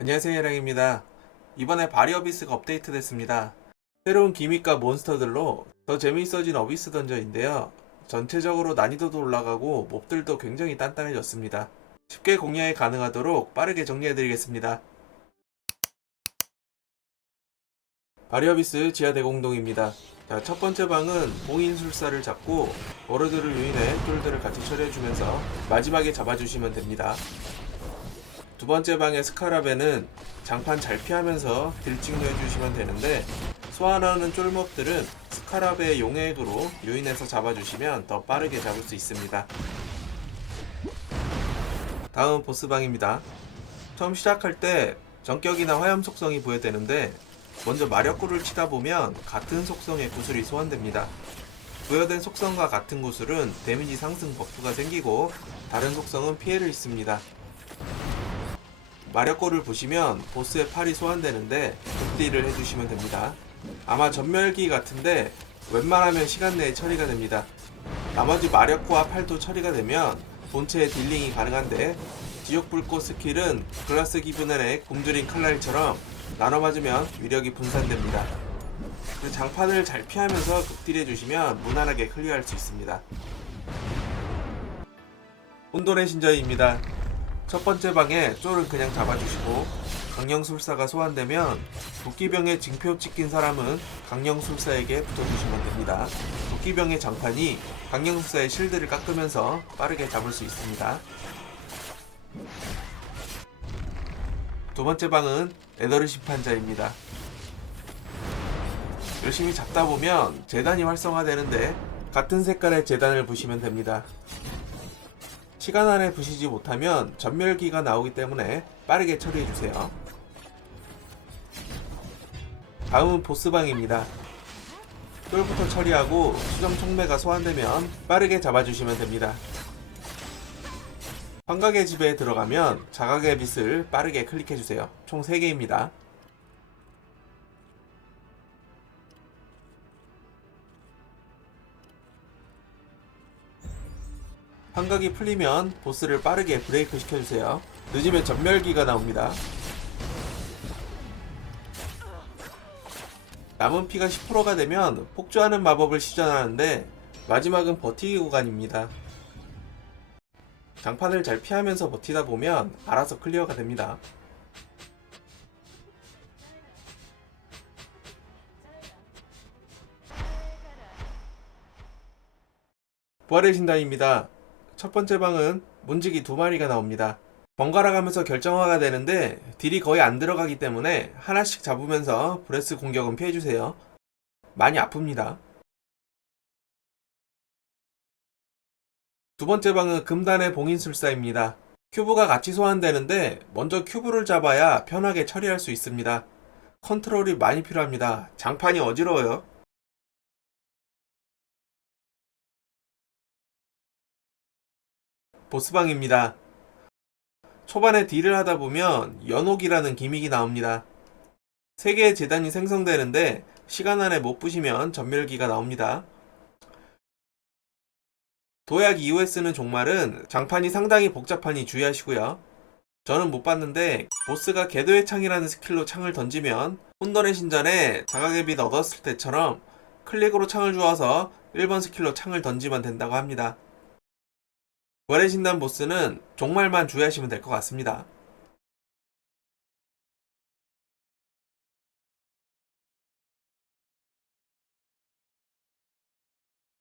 안녕하세요 해랑입니다. 이번에 바리 어비스가 업데이트 됐습니다. 새로운 기믹과 몬스터들로 더 재미있어진 어비스 던전인데요. 전체적으로 난이도도 올라가고 몹들도 굉장히 단단해졌습니다. 쉽게 공략이 가능하도록 빠르게 정리해드리겠습니다. 바리 어비스 지하 대공동입니다. 자, 첫 번째 방은 봉인술사를 잡고 워르드를 유인해 쫄들을 같이 처리해주면서 마지막에 잡아주시면 됩니다. 두 번째 방의 스카라베는 장판 잘 피하면서 딜찍류 해주시면 되는데 소환하는 쫄몹들은 스카라베의 용액으로 유인해서 잡아주시면 더 빠르게 잡을 수 있습니다. 다음 보스방입니다. 처음 시작할 때 전격이나 화염 속성이 부여되는데 먼저 마력구를 치다 보면 같은 속성의 구슬이 소환됩니다. 부여된 속성과 같은 구슬은 데미지 상승 버프가 생기고 다른 속성은 피해를 입습니다. 마력골을 보시면 보스의 팔이 소환되는데 극딜을 해주시면 됩니다. 아마 전멸기 같은데 웬만하면 시간 내에 처리가 됩니다. 나머지 마력코와 팔도 처리가 되면 본체의 딜링이 가능한데 지옥불꽃 스킬은 글라스 기브넨의 곰드린 칼날처럼 나눠 맞으면 위력이 분산됩니다. 그 장판을 잘 피하면서 극딜해 주시면 무난하게 클리어할 수 있습니다. 혼돈의 신전입니다. 첫 번째 방에 쫄은 그냥 잡아주시고 강령술사가 소환되면 도끼병에 징표 찍힌 사람은 강령술사에게 붙어주시면 됩니다. 도끼병의 장판이 강령술사의 실드를 깎으면서 빠르게 잡을 수 있습니다. 두 번째 방은 에더르 심판자입니다. 열심히 잡다 보면 재단이 활성화되는데 같은 색깔의 재단을 보시면 됩니다. 시간 안에 부시지 못하면 전멸기가 나오기 때문에 빠르게 처리해주세요. 다음은 보스방입니다. 쫄부터 처리하고 수정 총매가 소환되면 빠르게 잡아주시면 됩니다. 환각의 집에 들어가면 자각의 빛을 빠르게 클릭해주세요. 총 3개입니다. 환각이 풀리면 보스를 빠르게 브레이크 시켜주세요. 늦으면 전멸기가 나옵니다. 남은 피가 10%가 되면 폭주하는 마법을 시전하는데 마지막은 버티기 구간입니다. 장판을 잘 피하면서 버티다 보면 알아서 클리어가 됩니다. 부활의 신단입니다. 첫 번째 방은 문지기 두 마리가 나옵니다. 번갈아 가면서 결정화가 되는데 딜이 거의 안 들어가기 때문에 하나씩 잡으면서 브레스 공격은 피해주세요. 많이 아픕니다. 두 번째 방은 금단의 봉인술사입니다. 큐브가 같이 소환되는데 먼저 큐브를 잡아야 편하게 처리할 수 있습니다. 컨트롤이 많이 필요합니다. 장판이 어지러워요. 보스방입니다. 초반에 딜을 하다 보면 연옥이라는 기믹이 나옵니다. 3개의 재단이 생성되는데 시간 안에 못 부시면 전멸기가 나옵니다. 도약 이후에 쓰는 종말은 장판이 상당히 복잡하니 주의하시고요. 저는 못 봤는데 보스가 궤도의 창이라는 스킬로 창을 던지면 혼돈의 신전에 자각의 빛 얻었을 때처럼 클릭으로 창을 주어서 1번 스킬로 창을 던지면 된다고 합니다. 부활의 신단 보스는 종말만 주의하시면 될 것 같습니다.